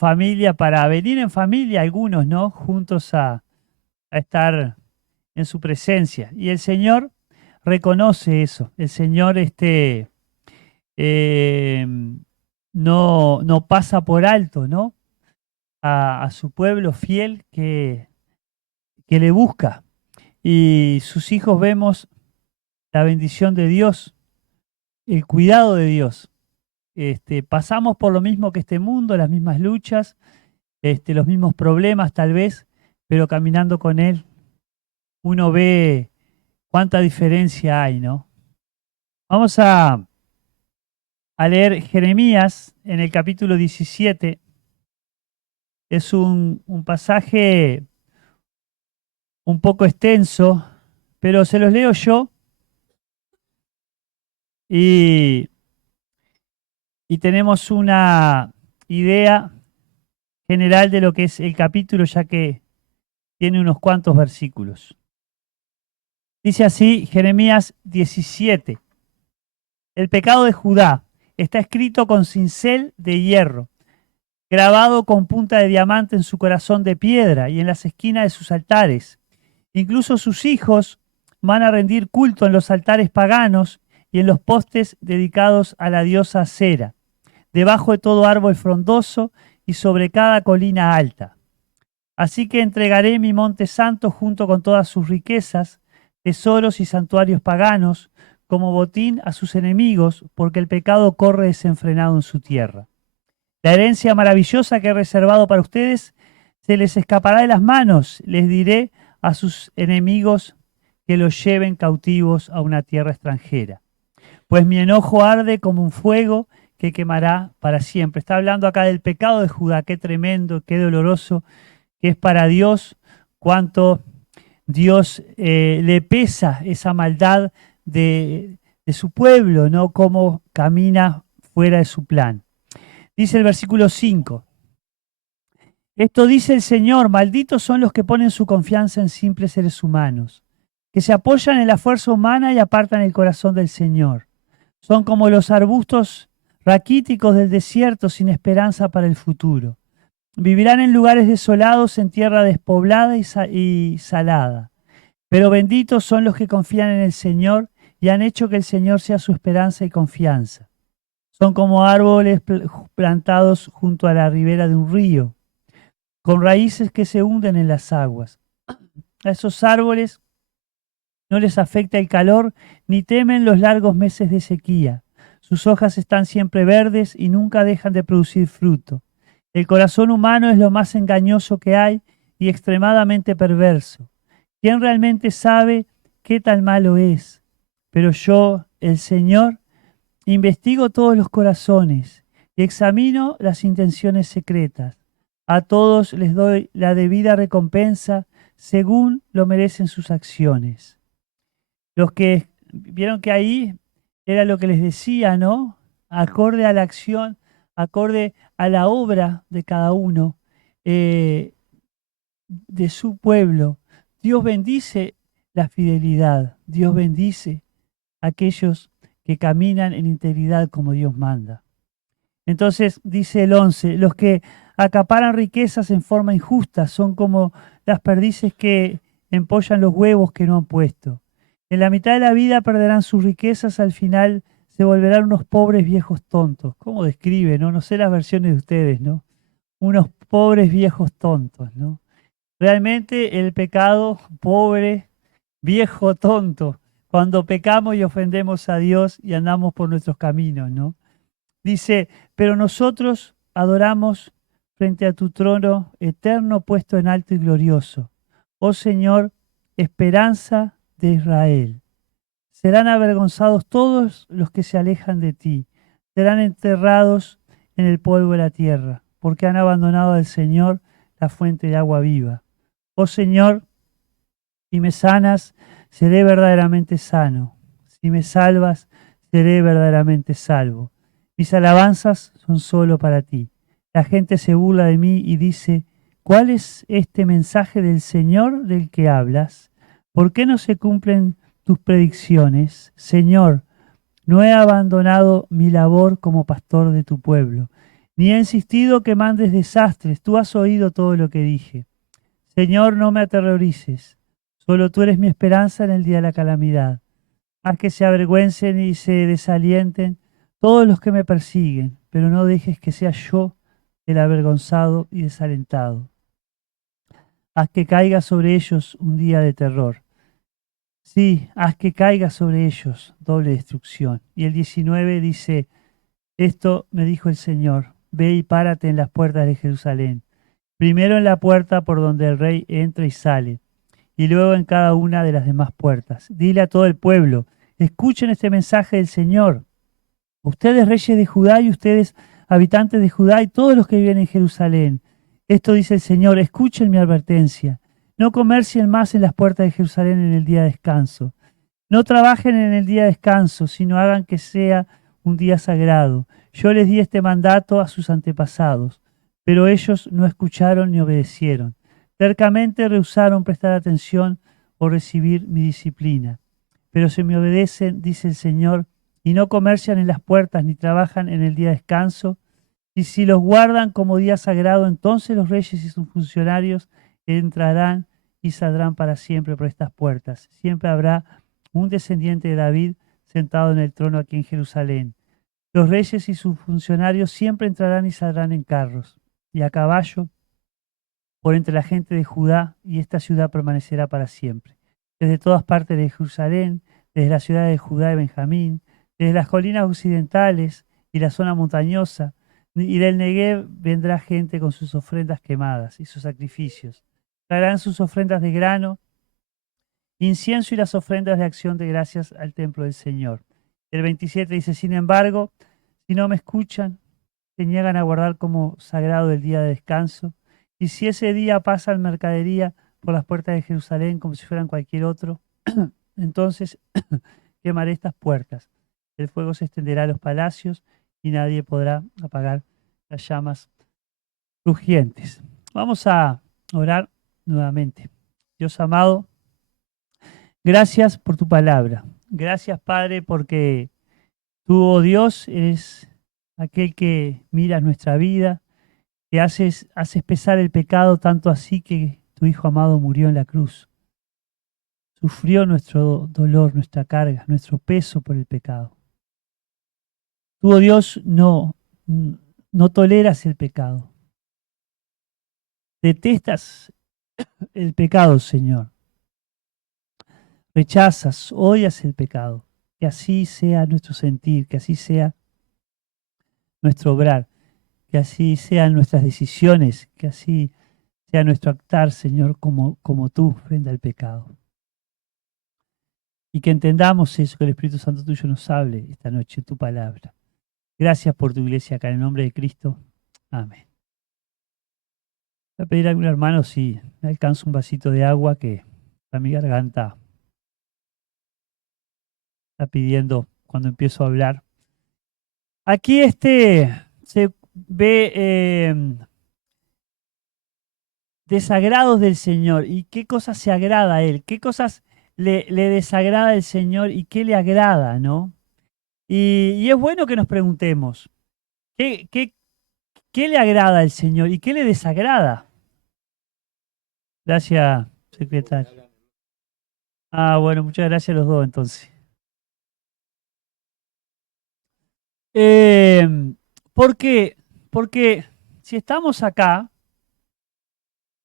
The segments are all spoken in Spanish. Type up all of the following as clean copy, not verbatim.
familia, para venir en familia algunos, ¿no? Juntos a estar en su presencia. Y el Señor reconoce eso. El Señor eh, no pasa por alto, ¿no? A su pueblo fiel que le busca. Y sus hijos vemos la bendición de Dios, el cuidado de Dios. Pasamos por lo mismo que este mundo, las mismas luchas, los mismos problemas tal vez, pero caminando con Él, uno ve cuánta diferencia hay, ¿no? Vamos a leer Jeremías en el capítulo 17. Es un pasaje un poco extenso, pero se los leo yo y, y tenemos una idea general de lo que es el capítulo, ya que tiene unos cuantos versículos. Dice así Jeremías 17. El pecado de Judá está escrito con cincel de hierro, grabado con punta de diamante en su corazón de piedra y en las esquinas de sus altares. Incluso sus hijos van a rendir culto en los altares paganos y en los postes dedicados a la diosa Cera, debajo de todo árbol frondoso y sobre cada colina alta. Así que entregaré mi monte santo junto con todas sus riquezas, tesoros y santuarios paganos, como botín a sus enemigos, porque el pecado corre desenfrenado en su tierra. La herencia maravillosa que he reservado para ustedes se les escapará de las manos. Les diré a sus enemigos que los lleven cautivos a una tierra extranjera. Pues mi enojo arde como un fuego que quemará para siempre. Está hablando acá del pecado de Judá. Qué tremendo, qué doloroso que es para Dios, cuánto Dios le pesa esa maldad de su pueblo, ¿no? Cómo camina fuera de su plan. Dice el versículo 5. Esto dice el Señor: malditos son los que ponen su confianza en simples seres humanos, que se apoyan en la fuerza humana y apartan el corazón del Señor. Son como los arbustos raquíticos del desierto sin esperanza para el futuro. Vivirán en lugares desolados, en tierra despoblada y salada. Pero benditos son los que confían en el Señor y han hecho que el Señor sea su esperanza y confianza. Son como árboles plantados junto a la ribera de un río, con raíces que se hunden en las aguas. A esos árboles no les afecta el calor ni temen los largos meses de sequía. Sus hojas están siempre verdes y nunca dejan de producir fruto. El corazón humano es lo más engañoso que hay y extremadamente perverso. ¿Quién realmente sabe qué tan malo es? Pero yo, el Señor, investigo todos los corazones y examino las intenciones secretas. A todos les doy la debida recompensa según lo merecen sus acciones. Los que vieron que ahí era lo que les decía, ¿no? Acorde a la acción, acorde a la obra de cada uno, eh, de su pueblo. Dios bendice la fidelidad, Dios bendice a aquellos que caminan en integridad como Dios manda. Entonces dice el 11, los que acaparan riquezas en forma injusta son como las perdices que empollan los huevos que no han puesto. En la mitad de la vida perderán sus riquezas, al final se volverán unos pobres viejos tontos. ¿Cómo describe, no? No sé las versiones de ustedes, ¿no? Unos pobres viejos tontos, ¿no? Realmente el pecado, pobre, viejo, tonto, cuando pecamos y ofendemos a Dios y andamos por nuestros caminos, ¿no? Dice, pero nosotros adoramos frente a tu trono eterno puesto en alto y glorioso. Oh Señor, esperanza de Israel. Serán avergonzados todos los que se alejan de ti. Serán enterrados en el polvo de la tierra, porque han abandonado al Señor, la fuente de agua viva. Oh Señor, si me sanas, seré verdaderamente sano. Si me salvas, seré verdaderamente salvo. Mis alabanzas son solo para ti. La gente se burla de mí y dice, ¿cuál es este mensaje del Señor del que hablas? ¿Por qué no se cumplen tus predicciones? Señor, no he abandonado mi labor como pastor de tu pueblo, ni he insistido que mandes desastres. Tú has oído todo lo que dije. Señor, no me aterrorices. Solo tú eres mi esperanza en el día de la calamidad. Haz que se avergüencen y se desalienten todos los que me persiguen, pero no dejes que sea yo el avergonzado y desalentado. Haz que caiga sobre ellos un día de terror. Sí, haz que caiga sobre ellos doble destrucción. Y el 19 dice, esto me dijo el Señor, ve y párate en las puertas de Jerusalén, primero en la puerta por donde el rey entra y sale, y luego en cada una de las demás puertas. Dile a todo el pueblo, escuchen este mensaje del Señor. Ustedes reyes de Judá y ustedes habitantes de Judá y todos los que viven en Jerusalén. Esto dice el Señor, escuchen mi advertencia. No comercien más en las puertas de Jerusalén en el día de descanso. No trabajen en el día de descanso, sino hagan que sea un día sagrado. Yo les di este mandato a sus antepasados, pero ellos no escucharon ni obedecieron. Tercamente rehusaron prestar atención o recibir mi disciplina. Pero si me obedecen, dice el Señor, y no comercian en las puertas ni trabajan en el día de descanso, y si los guardan como día sagrado, entonces los reyes y sus funcionarios entrarán y saldrán para siempre por estas puertas. Siempre habrá un descendiente de David sentado en el trono aquí en Jerusalén. Los reyes y sus funcionarios siempre entrarán y saldrán en carros y a caballo por entre la gente de Judá, y esta ciudad permanecerá para siempre. Desde todas partes de Jerusalén, desde la ciudad de Judá y Benjamín, desde las colinas occidentales y la zona montañosa, y del Negev vendrá gente con sus ofrendas quemadas y sus sacrificios. Traerán sus ofrendas de grano, incienso y las ofrendas de acción de gracias al templo del Señor. El 27 dice, sin embargo, si no me escuchan, se niegan a guardar como sagrado el día de descanso, y si ese día pasa la mercadería por las puertas de Jerusalén como si fueran cualquier otro, entonces quemaré estas puertas. El fuego se extenderá a los palacios y nadie podrá apagar las llamas rugientes. Vamos a orar nuevamente. Dios amado, gracias por tu palabra. Gracias, Padre, porque tú, oh Dios, eres aquel que miras nuestra vida, que haces pesar el pecado tanto así que tu Hijo amado murió en la cruz. Sufrió nuestro dolor, nuestra carga, nuestro peso por el pecado. Tú, oh Dios, no toleras el pecado. Detestas el pecado, Señor. Rechazas, odias el pecado. Que así sea nuestro sentir, que así sea nuestro obrar, que así sean nuestras decisiones, que así sea nuestro actuar, Señor, como tú frente al pecado. Y que entendamos eso, que el Espíritu Santo tuyo nos hable esta noche en tu palabra. Gracias por tu iglesia acá, en el nombre de Cristo. Amén. Voy a pedir a algún hermano si me alcanza un vasito de agua, que mi garganta está pidiendo cuando empiezo a hablar. Aquí se ve desagrados del Señor. ¿Y qué cosas se agrada a Él? ¿Qué cosas le desagrada al Señor y qué le agrada, no? Y es bueno que nos preguntemos, ¿qué le agrada al Señor y qué le desagrada? Gracias, secretario. Ah, bueno, muchas gracias a los dos entonces. Eh, ¿Por qué? Porque si estamos acá,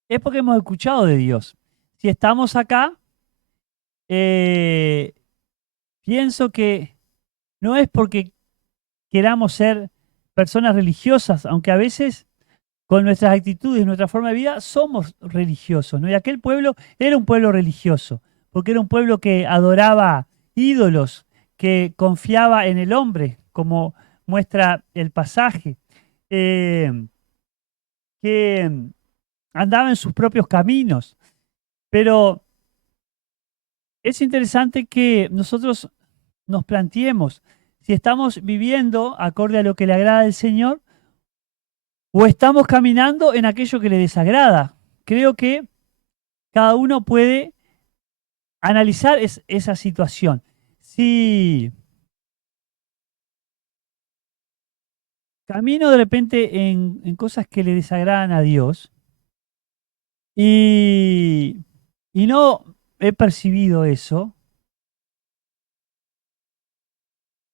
es porque hemos escuchado de Dios. Si estamos acá, eh, pienso que no es porque queramos ser personas religiosas, aunque a veces con nuestras actitudes, nuestra forma de vida, somos religiosos, ¿no? Y aquel pueblo era un pueblo religioso, porque era un pueblo que adoraba ídolos, que confiaba en el hombre, como muestra el pasaje, eh, que andaba en sus propios caminos. Pero es interesante que nosotros nos planteemos si estamos viviendo acorde a lo que le agrada al Señor o estamos caminando en aquello que le desagrada. Creo que cada uno puede analizar esa situación. Si camino de repente en cosas que le desagradan a Dios y, y no he percibido eso,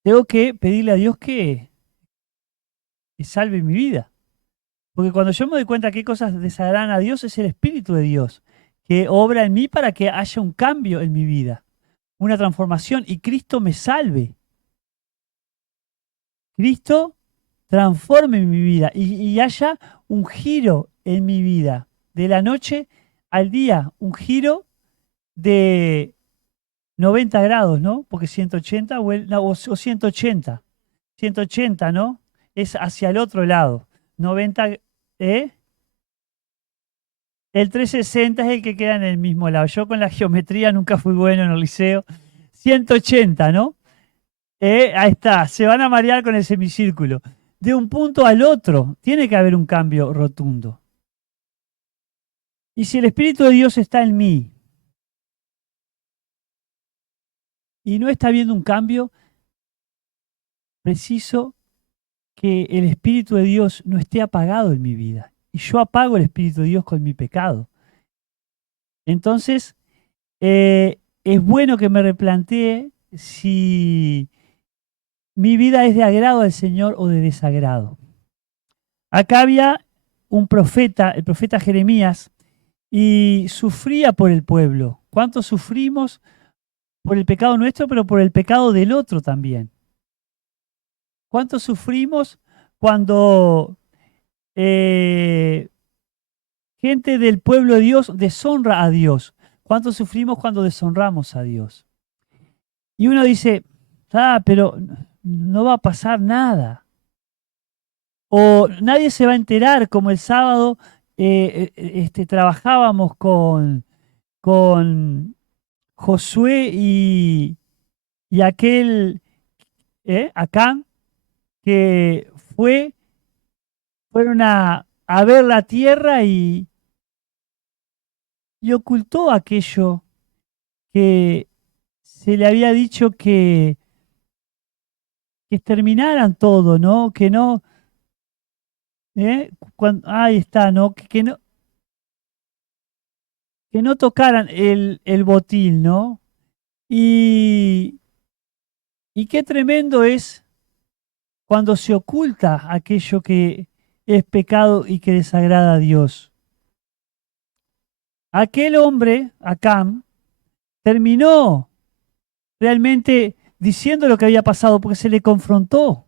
tengo que pedirle a Dios que salve mi vida. Porque cuando yo me doy cuenta qué cosas desagradan a Dios, es el Espíritu de Dios que obra en mí para que haya un cambio en mi vida, una transformación y Cristo me salve. Cristo transforme mi vida y haya un giro en mi vida, de la noche al día, un giro de 90 grados, ¿no? Porque 180 no, o 180, 180, ¿no? Es hacia el otro lado. 90, ¿eh? El 360 es el que queda en el mismo lado. Yo con la geometría nunca fui bueno en el liceo. 180, ¿no? Ahí está, se van a marear con el semicírculo. De un punto al otro, tiene que haber un cambio rotundo. Y si el Espíritu de Dios está en mí y no está habiendo un cambio, preciso que el Espíritu de Dios no esté apagado en mi vida. Y yo apago el Espíritu de Dios con mi pecado. Entonces, es bueno que me replantee si mi vida es de agrado al Señor o de desagrado. Acá había un profeta, el profeta Jeremías, y sufría por el pueblo. ¿Cuánto sufrimos por el pecado nuestro, pero por el pecado del otro también? ¿Cuánto sufrimos cuando gente del pueblo de Dios deshonra a Dios? ¿Cuánto sufrimos cuando deshonramos a Dios? Y uno dice, pero no va a pasar nada. O nadie se va a enterar, como el sábado trabajábamos con Josué y aquel Acán que fueron a ver la tierra y ocultó aquello que se le había dicho que exterminaran todo, ¿no? Que no, ahí está, ¿no? Que no tocaran el botil, ¿no? Y, y qué tremendo es cuando se oculta aquello que es pecado y que desagrada a Dios. Aquel hombre, Acán, terminó realmente diciendo lo que había pasado porque se le confrontó.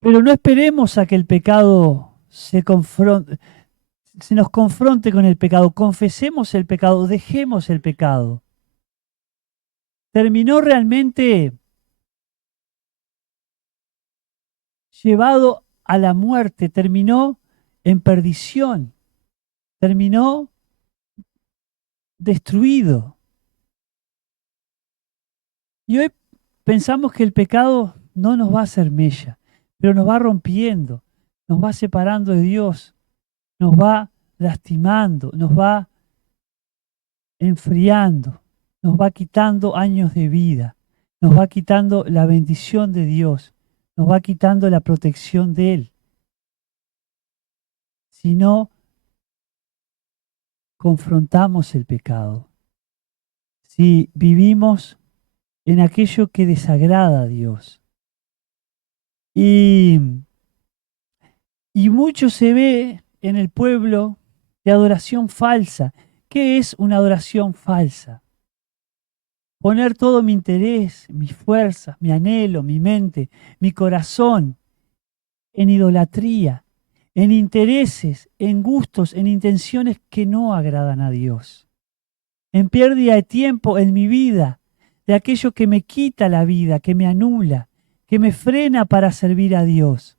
Pero no esperemos a que el pecado se nos confronte con el pecado. Confesemos el pecado, dejemos el pecado. Terminó realmente llevado a la muerte, terminó en perdición, terminó destruido. Y hoy pensamos que el pecado no nos va a hacer mella, pero nos va rompiendo, nos va separando de Dios, nos va lastimando, nos va enfriando, nos va quitando años de vida, nos va quitando la bendición de Dios, nos va quitando la protección de Él. Si no confrontamos el pecado, si vivimos en aquello que desagrada a Dios. Y mucho se ve en el pueblo de adoración falsa. ¿Qué es una adoración falsa? Poner todo mi interés, mis fuerzas, mi anhelo, mi mente, mi corazón en idolatría, en intereses, en gustos, en intenciones que no agradan a Dios. En pérdida de tiempo en mi vida, de aquello que me quita la vida, que me anula, que me frena para servir a Dios,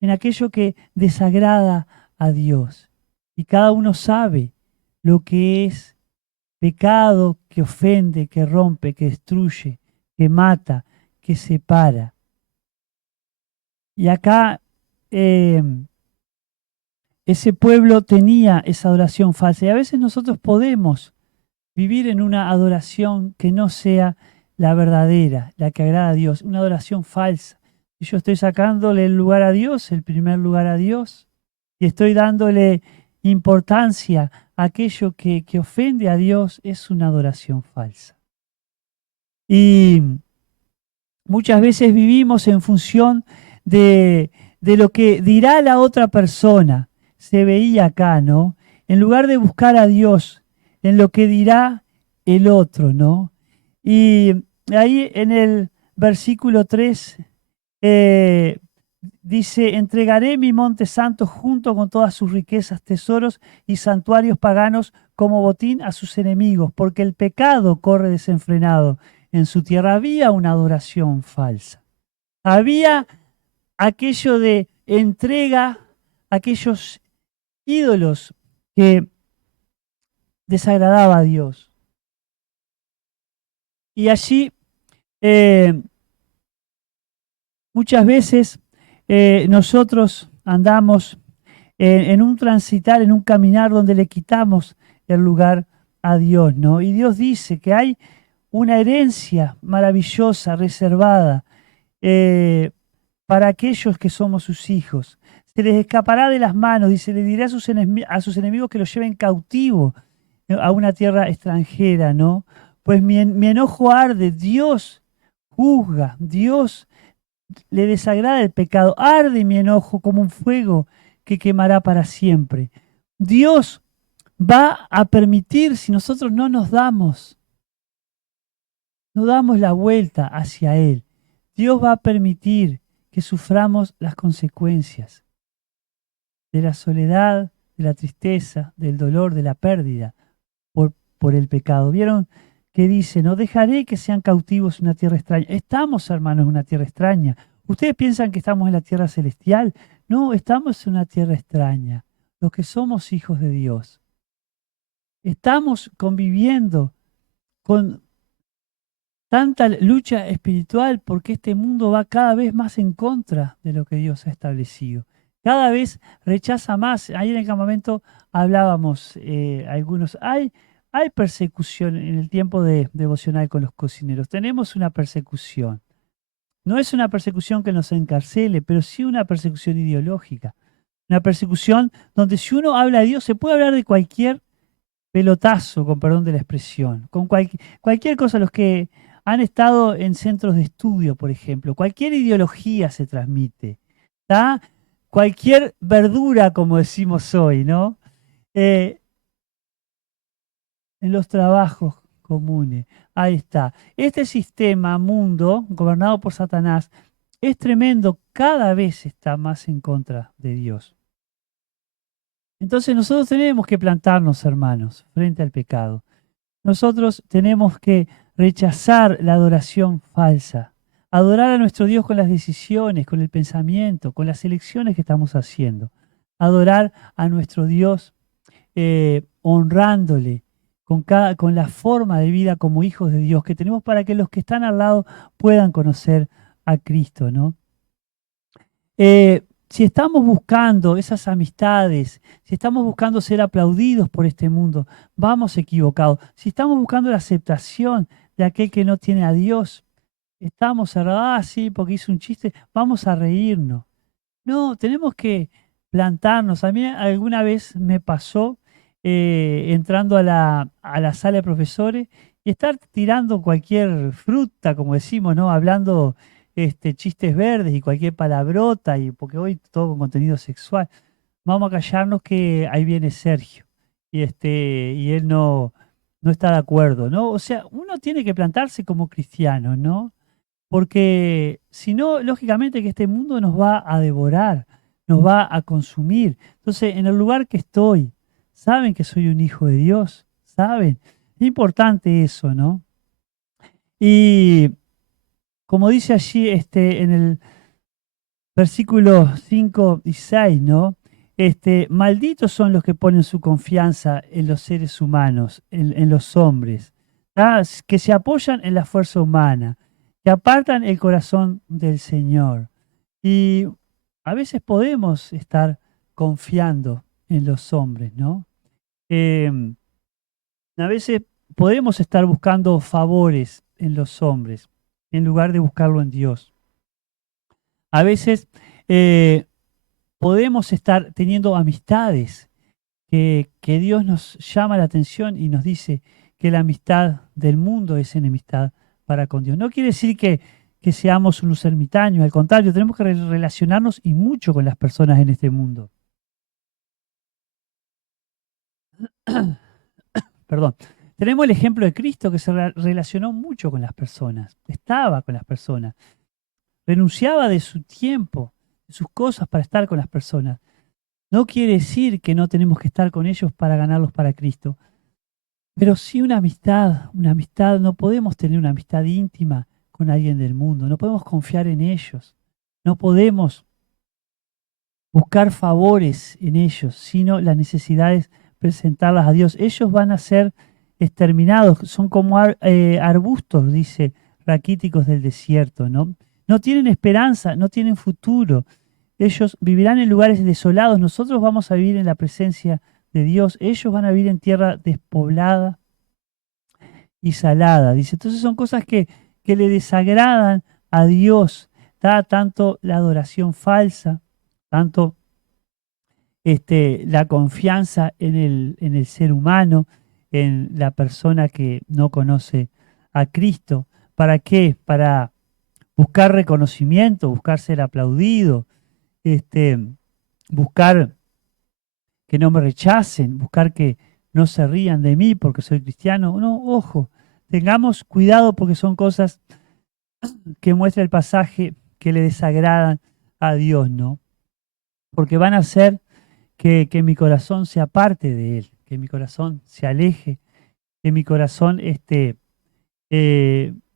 en aquello que desagrada a Dios. Y cada uno sabe lo que es pecado que ofende, que rompe, que destruye, que mata, que separa. Y acá ese pueblo tenía esa adoración falsa. Y a veces nosotros podemos vivir en una adoración que no sea la verdadera, la que agrada a Dios, una adoración falsa, Y yo estoy sacándole el lugar a Dios, el primer lugar a Dios, y estoy dándole importancia a aquello que ofende a Dios, es una adoración falsa. Y muchas veces vivimos en función de lo que dirá la otra persona. Se veía acá, ¿no? En lugar de buscar a Dios en lo que dirá el otro, ¿no? Y ahí en el versículo 3 eh, dice, entregaré mi monte santo junto con todas sus riquezas, tesoros y santuarios paganos como botín a sus enemigos, porque el pecado corre desenfrenado. En su tierra había una adoración falsa. Había aquello de entrega, aquellos ídolos que desagradaba a Dios. Y allí eh, muchas veces nosotros andamos en un transitar, en un caminar donde le quitamos el lugar a Dios, ¿no? Y Dios dice que hay una herencia maravillosa, reservada para aquellos que somos sus hijos. Se les escapará de las manos, dice, le dirá a sus enemigos que los lleven cautivo a una tierra extranjera, ¿no? Pues mi enojo arde, Dios juzga, Dios le desagrada el pecado, arde mi enojo como un fuego que quemará para siempre. Dios va a permitir, si nosotros no damos la vuelta hacia Él, Dios va a permitir que suframos las consecuencias de la soledad, de la tristeza, del dolor, de la pérdida por el pecado. ¿Vieron que dice, no dejaré que sean cautivos en una tierra extraña? Estamos, hermanos, en una tierra extraña. ¿Ustedes piensan que estamos en la tierra celestial? No, estamos en una tierra extraña. Los que somos hijos de Dios. Estamos conviviendo con tanta lucha espiritual porque este mundo va cada vez más en contra de lo que Dios ha establecido. Cada vez rechaza más. Ahí en el campamento hablábamos algunos. Hay persecución en el tiempo de devocional con los cocineros. Tenemos una persecución. No es una persecución que nos encarcele, pero sí una persecución ideológica. Una persecución donde si uno habla de Dios, se puede hablar de cualquier pelotazo, con perdón de la expresión, con cualquier cosa, los que han estado en centros de estudio, por ejemplo, cualquier ideología se transmite, ¿tá? Cualquier verdura, como decimos hoy, ¿no? Eh, en los trabajos comunes, ahí está. Este sistema mundo, gobernado por Satanás, es tremendo, cada vez está más en contra de Dios. Entonces nosotros tenemos que plantarnos, hermanos, frente al pecado. Nosotros tenemos que rechazar la adoración falsa, adorar a nuestro Dios con las decisiones, con el pensamiento, con las elecciones que estamos haciendo, adorar a nuestro Dios honrándole con la forma de vida como hijos de Dios que tenemos para que los que están al lado puedan conocer a Cristo, ¿no? Si estamos buscando esas amistades, si estamos buscando ser aplaudidos por este mundo, vamos equivocados. Si estamos buscando la aceptación de aquel que no tiene a Dios, estamos cerrados, sí, porque hizo un chiste, vamos a reírnos. No, tenemos que plantarnos. A mí alguna vez me pasó entrando a la sala de profesores y estar tirando cualquier fruta, como decimos, ¿no? Hablando chistes verdes y cualquier palabrota, y porque hoy todo con contenido sexual. Vamos a callarnos que ahí viene Sergio. Y él no está de acuerdo, ¿no? O sea, uno tiene que plantarse como cristiano, ¿no? Porque si no, lógicamente que este mundo nos va a devorar, nos va a consumir. Entonces, en el lugar que estoy, saben que soy un hijo de Dios, saben. Es importante eso, ¿no? Y como dice allí en el versículo 5 y 6, ¿no? Malditos son los que ponen su confianza en los seres humanos, en los hombres, ¿tá? Que se apoyan en la fuerza humana, que apartan el corazón del Señor. Y a veces podemos estar confiando en los hombres, ¿no? Em, a veces podemos estar buscando favores en los hombres en lugar de buscarlo en Dios. A veces podemos estar teniendo amistades que Dios nos llama la atención y nos dice que la amistad del mundo es enemistad para con Dios. No quiere decir que seamos unos ermitaños, al contrario, tenemos que relacionarnos y mucho con las personas en este mundo. Perdón. Tenemos el ejemplo de Cristo que se relacionó mucho con las personas, estaba con las personas, renunciaba de su tiempo, de sus cosas para estar con las personas. No quiere decir que no tenemos que estar con ellos para ganarlos para Cristo, pero sí una amistad, no podemos tener una amistad íntima con alguien del mundo, no podemos confiar en ellos, no podemos buscar favores en ellos, sino la necesidad es presentarlas a Dios. Ellos van a ser exterminados, son como arbustos, dice, raquíticos del desierto, ¿no? No tienen esperanza, no tienen futuro. Ellos vivirán en lugares desolados, nosotros vamos a vivir en la presencia de Dios, ellos van a vivir en tierra despoblada y salada. Dice, entonces son cosas que le desagradan a Dios. Da tanto la adoración falsa, tanto la confianza en el ser humano, en la persona que no conoce a Cristo. ¿Para qué? Para buscar reconocimiento, buscar ser aplaudido, este, buscar que no me rechacen, buscar que no se rían de mí porque soy cristiano. No, ojo, tengamos cuidado porque son cosas que muestra el pasaje que le desagradan a Dios, ¿no? Porque van a hacer que mi corazón se aparte de Él, que mi corazón se aleje, que mi corazón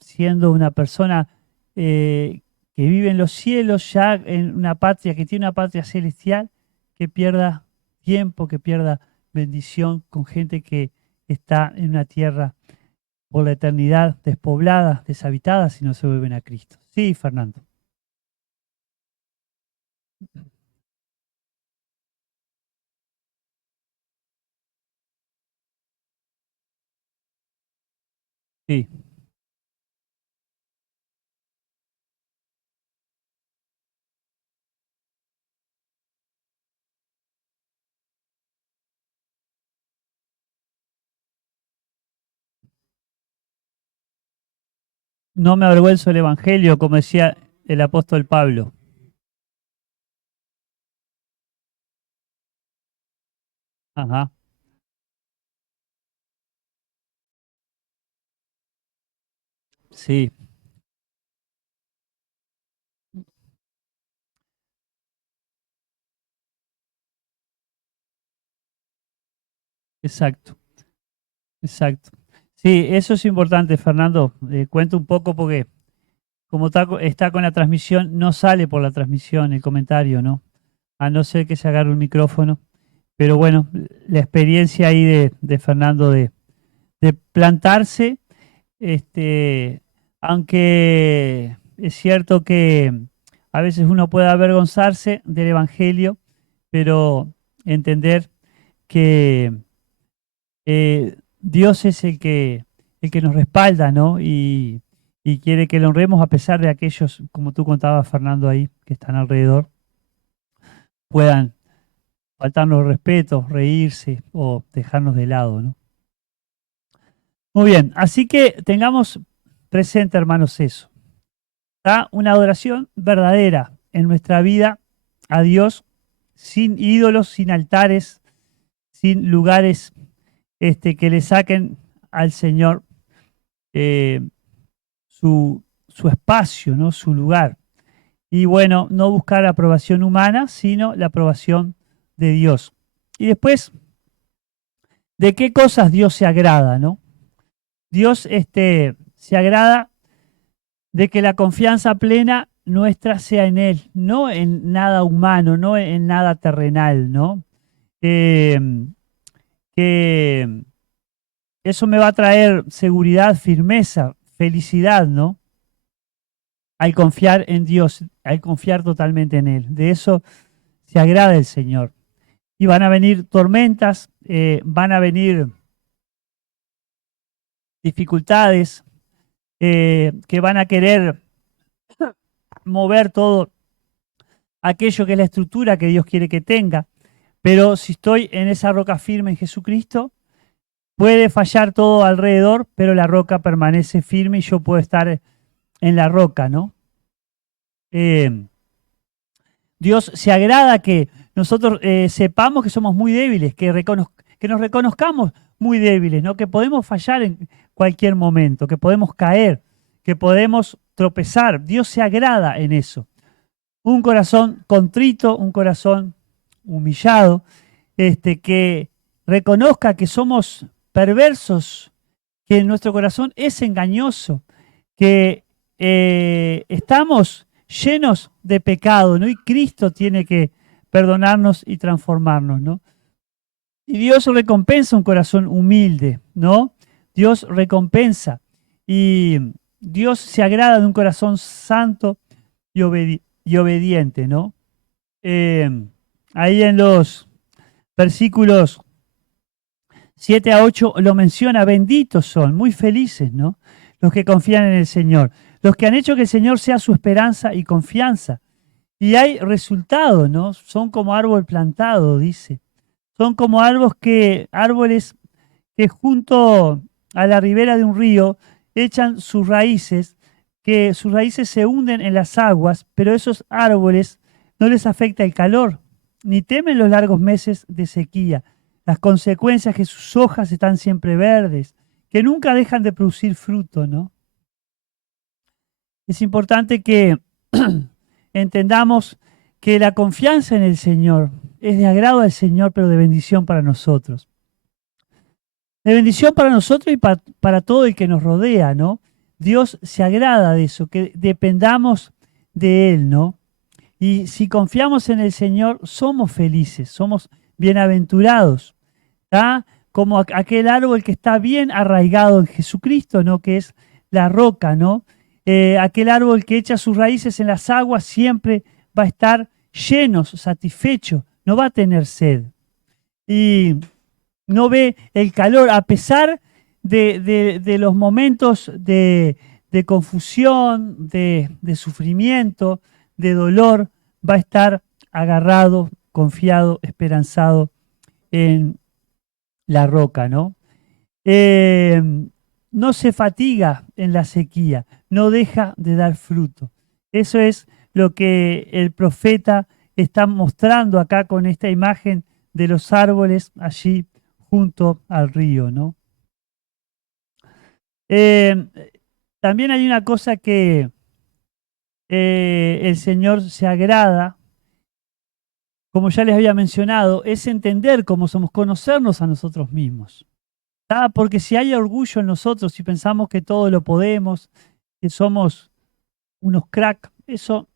siendo una persona que vive en los cielos, ya en una patria, que tiene una patria celestial, que pierda tiempo, que pierda bendición con gente que está en una tierra por la eternidad despoblada, deshabitada, si no se vuelven a Cristo. Sí, Fernando. Sí. No me avergüenzo del Evangelio, como decía el apóstol Pablo. Ajá, sí, exacto, exacto. Sí, eso es importante, Fernando. Cuento un poco porque como está con la transmisión, no sale por la transmisión el comentario, ¿no? A no ser que se agarre un micrófono. Pero bueno, la experiencia ahí de Fernando de plantarse, este, aunque es cierto que a veces uno puede avergonzarse del Evangelio, pero entender que Dios es el que nos respalda, ¿no? Y quiere que le honremos a pesar de aquellos, como tú contabas, Fernando, ahí, que están alrededor, puedan faltarnos respeto, reírse o dejarnos de lado, ¿no? Muy bien, así que tengamos presente, hermanos, eso. Está una adoración verdadera en nuestra vida a Dios, sin ídolos, sin altares, sin lugares que le saquen al Señor eh, su espacio, ¿no? Su lugar. Y bueno, no buscar la aprobación humana, sino la aprobación de Dios. Y después, ¿de qué cosas Dios se agrada, no? Dios se agrada de que la confianza plena nuestra sea en Él, no en nada humano, no en nada terrenal, ¿no? Eh, que eso me va a traer seguridad, firmeza, felicidad, ¿no? Al confiar en Dios, al confiar totalmente en Él. De eso se agrada el Señor. Y van a venir tormentas, van a venir dificultades que van a querer mover todo aquello que es la estructura que Dios quiere que tenga. Pero si estoy en esa roca firme en Jesucristo, puede fallar todo alrededor, pero la roca permanece firme y yo puedo estar en la roca, ¿no? Dios se agrada que nosotros sepamos que somos muy débiles, que nos reconozcamos muy débiles, ¿no? Que podemos fallar en cualquier momento, que podemos caer, que podemos tropezar. Dios se agrada en eso. Un corazón contrito, un corazón humillado, que reconozca que somos perversos, que nuestro corazón es engañoso, que estamos llenos de pecado, ¿no? Y Cristo tiene que perdonarnos y transformarnos, ¿no? Y Dios recompensa un corazón humilde, ¿no? Dios recompensa. Y Dios se agrada de un corazón santo y, y obediente, ¿no? Ahí en los versículos 7 a 8 lo menciona, benditos son, muy felices, ¿no? Los que confían en el Señor, los que han hecho que el Señor sea su esperanza y confianza. Y hay resultados, ¿no? Son como árbol plantado, dice. Son como árboles que junto a la ribera de un río echan sus raíces, que sus raíces se hunden en las aguas, pero esos árboles no les afecta el calor, ni temen los largos meses de sequía. Las consecuencias que sus hojas están siempre verdes, que nunca dejan de producir fruto, ¿no? Es importante que entendamos que la confianza en el Señor es de agrado al Señor, pero de bendición para nosotros. De bendición para nosotros y para todo el que nos rodea, ¿no? Dios se agrada de eso, que dependamos de Él, ¿no? Y si confiamos en el Señor, somos felices, somos bienaventurados, ¿tá? Como aquel árbol que está bien arraigado en Jesucristo, ¿no? Que es la roca, ¿no? Aquel árbol que echa sus raíces en las aguas siempre va a estar lleno, satisfecho, no va a tener sed. Y no ve el calor, a pesar de los momentos de confusión, de sufrimiento, de dolor, va a estar agarrado, confiado, esperanzado en la roca, ¿no? No se fatiga en la sequía, no deja de dar fruto. Eso es lo que el profeta está mostrando acá con esta imagen de los árboles allí junto al río, ¿no? Eh, También hay una cosa que el Señor se agrada, como ya les había mencionado, es entender cómo somos, conocernos a nosotros mismos. ¿Tá? Porque si hay orgullo en nosotros, si pensamos que todo lo podemos, que somos unos crack, eso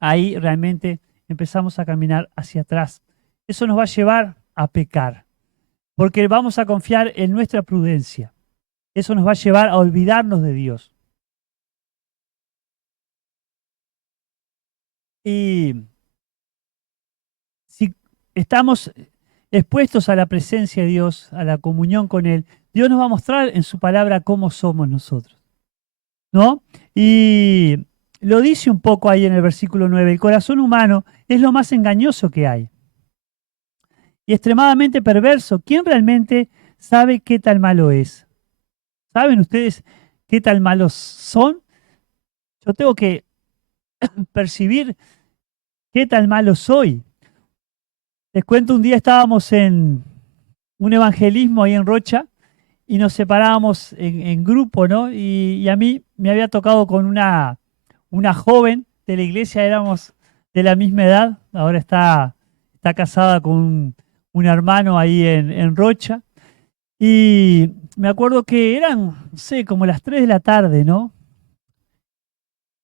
ahí realmente empezamos a caminar hacia atrás. Eso nos va a llevar a pecar, porque vamos a confiar en nuestra prudencia. Eso nos va a llevar a olvidarnos de Dios. Y si estamos expuestos a la presencia de Dios, a la comunión con Él, Dios nos va a mostrar en su palabra cómo somos nosotros, ¿no? Y lo dice un poco ahí en el versículo 9, el corazón humano es lo más engañoso que hay y extremadamente perverso. ¿Quién realmente sabe qué tal malo es? ¿Saben ustedes qué tal malos son? Yo tengo que percibir qué tal malo soy. Les cuento, un día estábamos en un evangelismo ahí en Rocha y nos separábamos en grupo, ¿no? Y a mí me había tocado con una joven de la iglesia, éramos de la misma edad, ahora está casada con un hermano ahí en Rocha. Y me acuerdo que eran, no sé, como las 3 de la tarde, ¿no?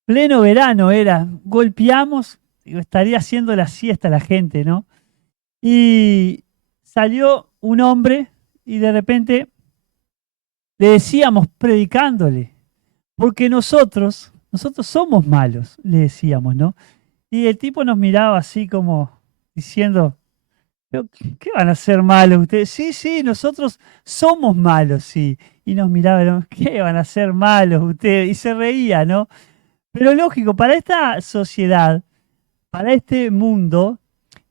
Pleno verano era, golpeamos, digo, estaría haciendo la siesta la gente, ¿no? Y salió un hombre y de repente le decíamos, predicándole, porque nosotros somos malos, le decíamos, ¿no? Y el tipo nos miraba así como diciendo, "¿Pero qué van a ser malos ustedes? Sí, sí, nosotros somos malos, sí." Y nos miraba, ¿no? ¿Qué van a ser malos ustedes? Y se reía, ¿no? Pero lógico, para esta sociedad para este mundo,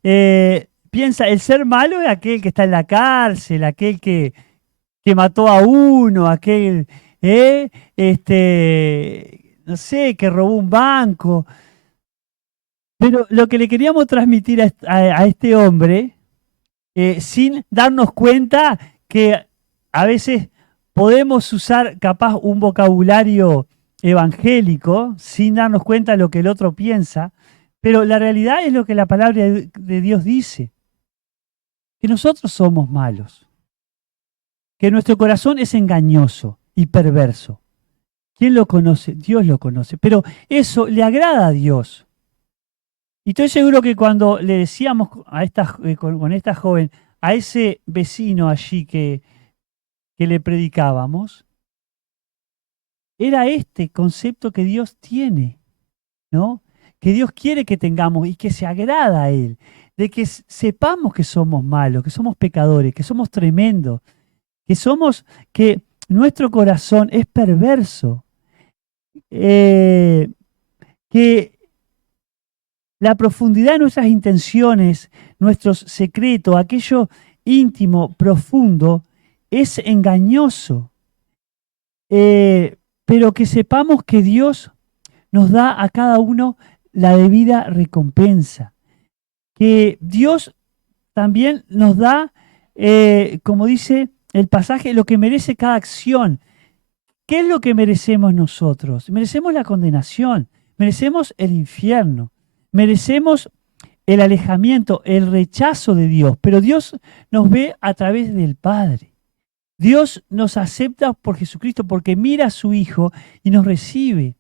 piensa, el ser malo es aquel que está en la cárcel, aquel que mató a uno, aquel, no sé, que robó un banco. Pero lo que le queríamos transmitir a este hombre, sin darnos cuenta que a veces podemos usar capaz un vocabulario evangélico sin darnos cuenta de lo que el otro piensa, pero la realidad es lo que la palabra de Dios dice, que nosotros somos malos, que nuestro corazón es engañoso y perverso. ¿Quién lo conoce? Dios lo conoce, pero eso le agrada a Dios. Y estoy seguro que cuando le decíamos a con esta joven, a ese vecino allí que le predicábamos, era este concepto que Dios tiene, ¿no? Que Dios quiere que tengamos y que se agrada a Él, de que sepamos que somos malos, que somos pecadores, que somos tremendos, que nuestro corazón es perverso, que la profundidad de nuestras intenciones, nuestros secretos, aquello íntimo, profundo, es engañoso. Pero que sepamos que Dios nos da a cada uno la debida recompensa. Que Dios también nos da, como dice el pasaje, lo que merece cada acción. ¿Qué es lo que merecemos nosotros? Merecemos la condenación, merecemos el infierno, merecemos el alejamiento, el rechazo de Dios, pero Dios nos ve a través del Padre. Dios nos acepta por Jesucristo porque mira a su Hijo y nos recibe.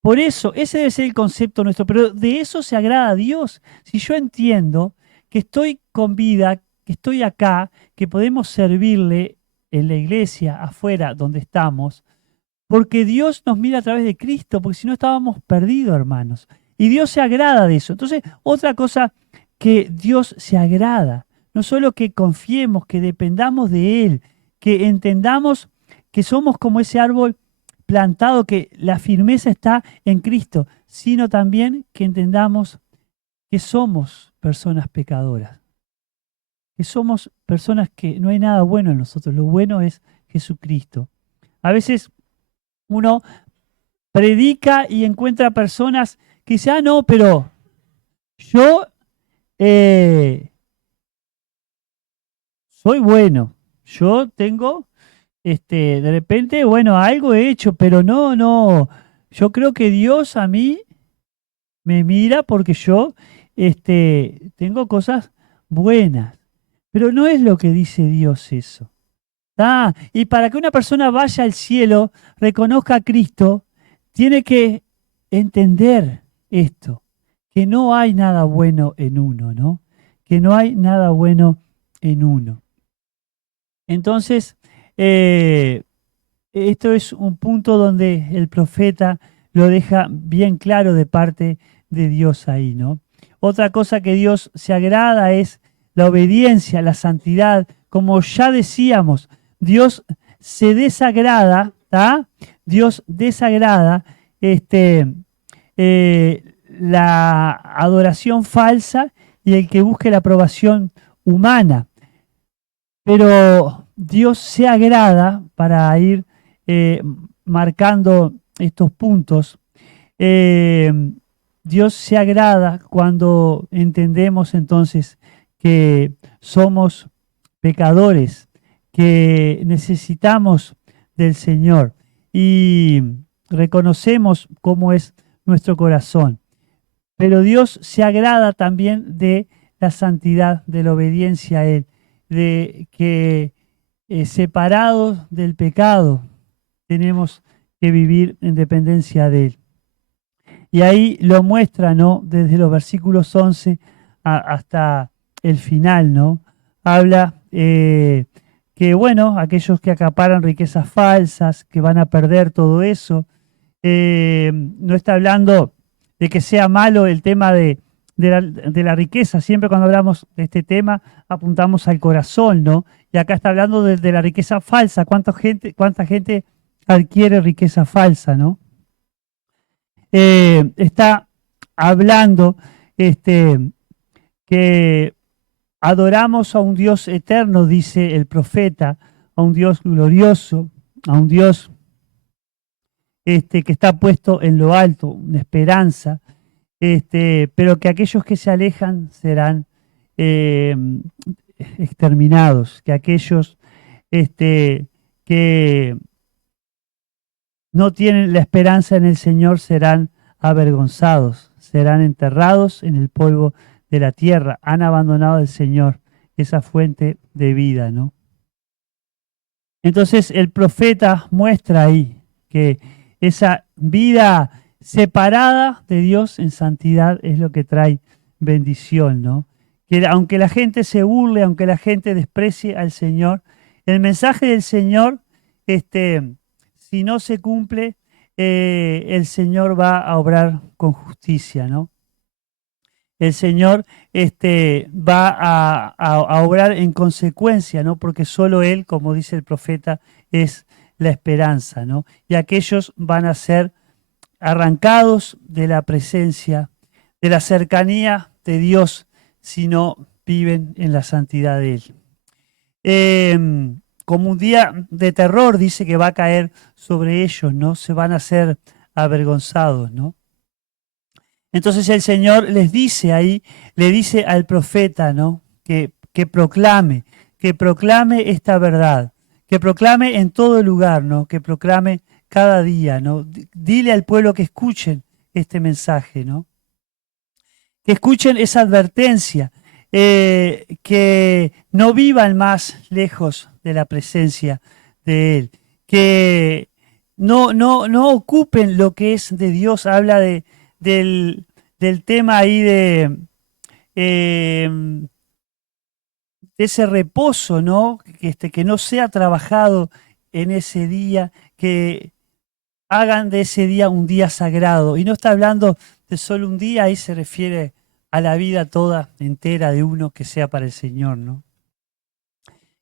Por eso, ese debe ser el concepto nuestro, pero de eso se agrada a Dios. Si yo entiendo que estoy con vida, que estoy acá, que podemos servirle en la iglesia, afuera, donde estamos, porque Dios nos mira a través de Cristo, porque si no estábamos perdidos, hermanos. Y Dios se agrada de eso. Entonces, otra cosa que Dios se agrada, no solo que confiemos, que dependamos de Él, que entendamos que somos como ese árbol plantado, que la firmeza está en Cristo, sino también que entendamos que somos personas pecadoras, que somos personas que no hay nada bueno en nosotros, lo bueno es Jesucristo. A veces uno predica y encuentra personas que dicen, no, pero yo soy bueno, yo tengo, de repente, bueno, algo he hecho, pero no, yo creo que Dios a mí me mira porque yo, tengo cosas buenas, pero no es lo que dice Dios eso. Y para que una persona vaya al cielo, reconozca a Cristo, tiene que entender esto, que no hay nada bueno en uno, ¿no? Que no hay nada bueno en uno. Entonces, esto es un punto donde el profeta lo deja bien claro de parte de Dios ahí, ¿no? Otra cosa que Dios se agrada es la obediencia, la santidad. Como ya decíamos, Dios se desagrada, ¿tá? Dios desagrada la adoración falsa y el que busque la aprobación humana. Pero Dios se agrada, para ir marcando estos puntos, eh, Dios se agrada cuando entendemos entonces que somos pecadores, que necesitamos del Señor y reconocemos cómo es nuestro corazón. Pero Dios se agrada también de la santidad, de la obediencia a Él, de que separados del pecado tenemos que vivir en dependencia de Él. Y ahí lo muestra, ¿no? Desde los versículos 11 hasta el final, ¿no? Habla que, bueno, aquellos que acaparan riquezas falsas, que van a perder todo eso. No está hablando de que sea malo el tema de la riqueza. Siempre cuando hablamos de este tema apuntamos al corazón, ¿no? Y acá está hablando de la riqueza falsa. ¿Cuánta gente adquiere riqueza falsa, ¿no? Está hablando que adoramos a un Dios eterno, dice el profeta, a un Dios glorioso, a un Dios que está puesto en lo alto, una esperanza, pero que aquellos que se alejan serán eh, exterminados, que aquellos que no tienen la esperanza en el Señor serán avergonzados, serán enterrados en el polvo de la tierra, han abandonado al Señor, esa fuente de vida, ¿no? Entonces el profeta muestra ahí que esa vida separada de Dios en santidad es lo que trae bendición, ¿no? Que aunque la gente se burle, aunque la gente desprecie al Señor, el mensaje del Señor, si no se cumple, el Señor va a obrar con justicia, ¿no? El Señor va a obrar en consecuencia, ¿no? Porque solo Él, como dice el profeta, es la esperanza, ¿no? Y aquellos van a ser arrancados de la presencia, de la cercanía de Dios, si no viven en la santidad de Él. Como un día de terror, dice que va a caer sobre ellos, ¿no? Se van a ser avergonzados, ¿no? Entonces el Señor les dice ahí, le dice al profeta, ¿no? Que proclame esta verdad, que proclame en todo lugar, ¿no? Que proclame cada día, ¿no? Dile al pueblo que escuchen este mensaje, ¿no? Que escuchen esa advertencia, que no vivan más lejos de la presencia de Él, que no ocupen lo que es de Dios. Habla del tema ahí de ese reposo, ¿no? Que no sea trabajado en ese día, que hagan de ese día un día sagrado. Y no está hablando de solo un día, ahí se refiere a la vida toda entera de uno que sea para el Señor, ¿no?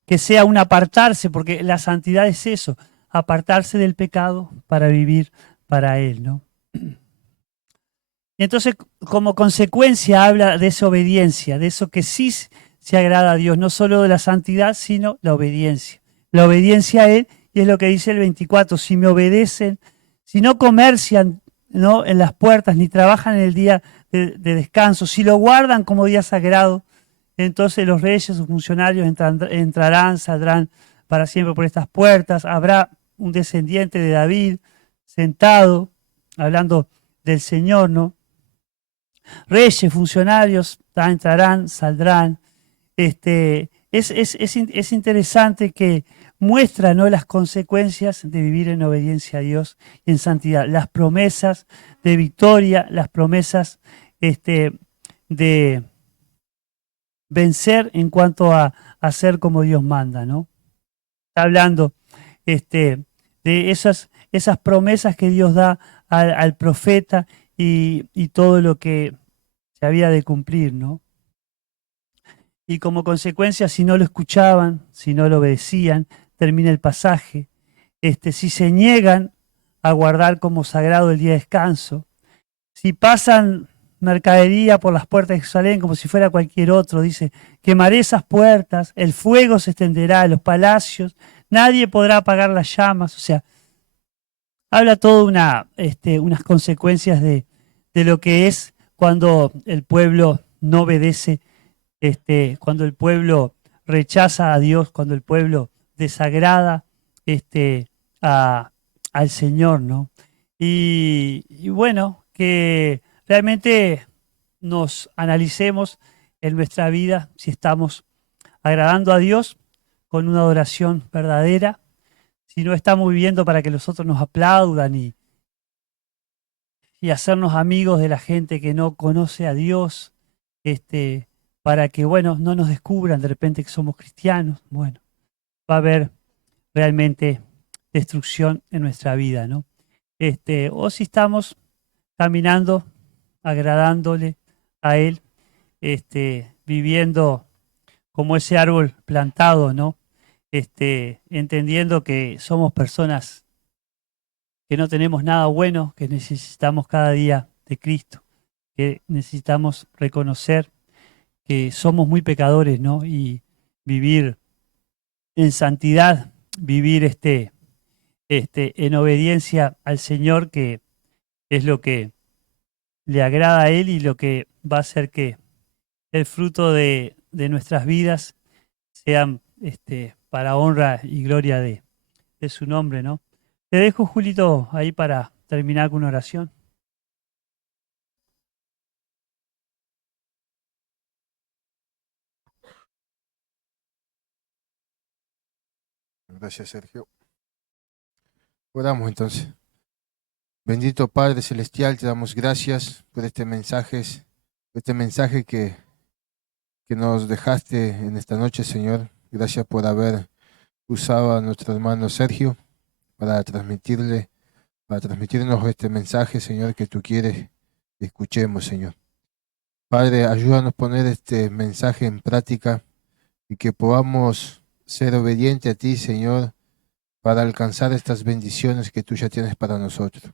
Que sea un apartarse, porque la santidad es eso, apartarse del pecado para vivir para Él, ¿no? Y entonces, como consecuencia, habla de esa obediencia, de eso que sí se agrada a Dios, no solo de la santidad, sino la obediencia. La obediencia a Él, y es lo que dice el 24, si me obedecen, si no comercian, ¿no?, en las puertas, ni trabajan en el día de descanso, si lo guardan como día sagrado, entonces los reyes, sus funcionarios entrarán, saldrán para siempre por estas puertas, habrá un descendiente de David sentado, hablando del Señor, ¿no? Reyes, funcionarios, entrarán, saldrán. Es interesante que muestra, ¿no?, las consecuencias de vivir en obediencia a Dios y en santidad, las promesas de victoria, las promesas de vencer en cuanto a hacer como Dios manda, ¿no? Está hablando de esas promesas que Dios da al profeta y todo lo que se había de cumplir, ¿no? Y como consecuencia, si no lo escuchaban, si no lo obedecían, termina el pasaje. Si se niegan a guardar como sagrado el día de descanso, si pasan mercadería por las puertas de Jerusalén como si fuera cualquier otro, dice, quemaré esas puertas, el fuego se extenderá a los palacios, nadie podrá apagar las llamas. O sea, habla todo unas consecuencias de lo que es cuando el pueblo no obedece, cuando el pueblo rechaza a Dios, cuando el pueblo desagrada a- al Señor, ¿no? Y bueno, que realmente nos analicemos en nuestra vida si estamos agradando a Dios con una adoración verdadera, si no estamos viviendo para que los otros nos aplaudan y hacernos amigos de la gente que no conoce a Dios, para que, bueno, no nos descubran de repente que somos cristianos. Bueno, va a haber realmente destrucción en nuestra vida, ¿no? O si estamos caminando, agradándole a Él, viviendo como ese árbol plantado, ¿no? Entendiendo que somos personas que no tenemos nada bueno, que necesitamos cada día de Cristo, que necesitamos reconocer que somos muy pecadores, ¿no? Y vivir en santidad, vivir en obediencia al Señor, que es lo que le agrada a Él y lo que va a hacer que el fruto de nuestras vidas sean para honra y gloria de su nombre, ¿no? Te dejo, Julito, ahí para terminar con una oración. Gracias, Sergio. Oramos entonces. Bendito Padre Celestial, te damos gracias por este mensaje que nos dejaste en esta noche, Señor. Gracias por haber usado a nuestro hermano Sergio para para transmitirnos este mensaje, Señor, que tú quieres que escuchemos, Señor. Padre, ayúdanos a poner este mensaje en práctica y que podamos ser obedientes a ti, Señor, para alcanzar estas bendiciones que tú ya tienes para nosotros.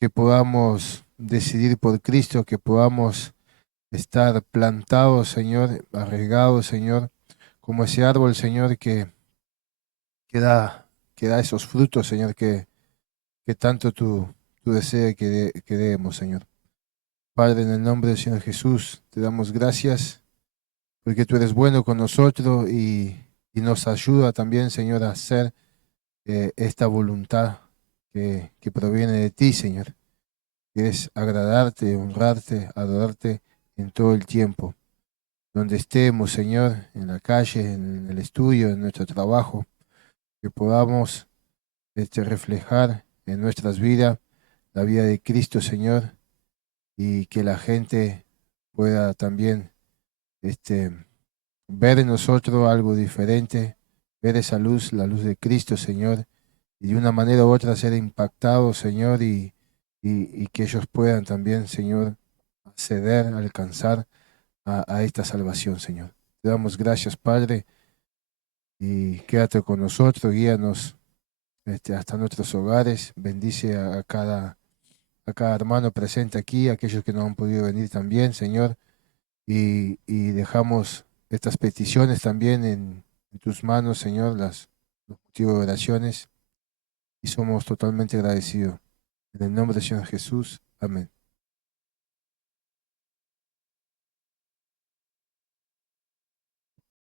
Que podamos decidir por Cristo, que podamos estar plantados, Señor, arraigados, Señor, como ese árbol, Señor, que que da esos frutos, Señor, que tanto tú deseas que demos, Señor. Padre, en el nombre del Señor Jesús, te damos gracias porque tú eres bueno con nosotros y nos ayuda también, Señor, a hacer esta voluntad que proviene de ti, Señor, que es agradarte, honrarte, adorarte en todo el tiempo. Donde estemos, Señor, en la calle, en el estudio, en nuestro trabajo, que podamos reflejar en nuestras vidas la vida de Cristo, Señor, y que la gente pueda también este, ver en nosotros algo diferente, ver esa luz, la luz de Cristo, Señor, y de una manera u otra ser impactados, Señor, y que ellos puedan también, Señor, acceder, alcanzar a esta salvación, Señor. Te damos gracias, Padre, y quédate con nosotros, guíanos hasta nuestros hogares, bendice a cada hermano presente aquí, a aquellos que no han podido venir también, Señor, y dejamos estas peticiones también en tus manos, Señor, los motivos de oraciones, y somos totalmente agradecidos. En el nombre del Señor Jesús, amén.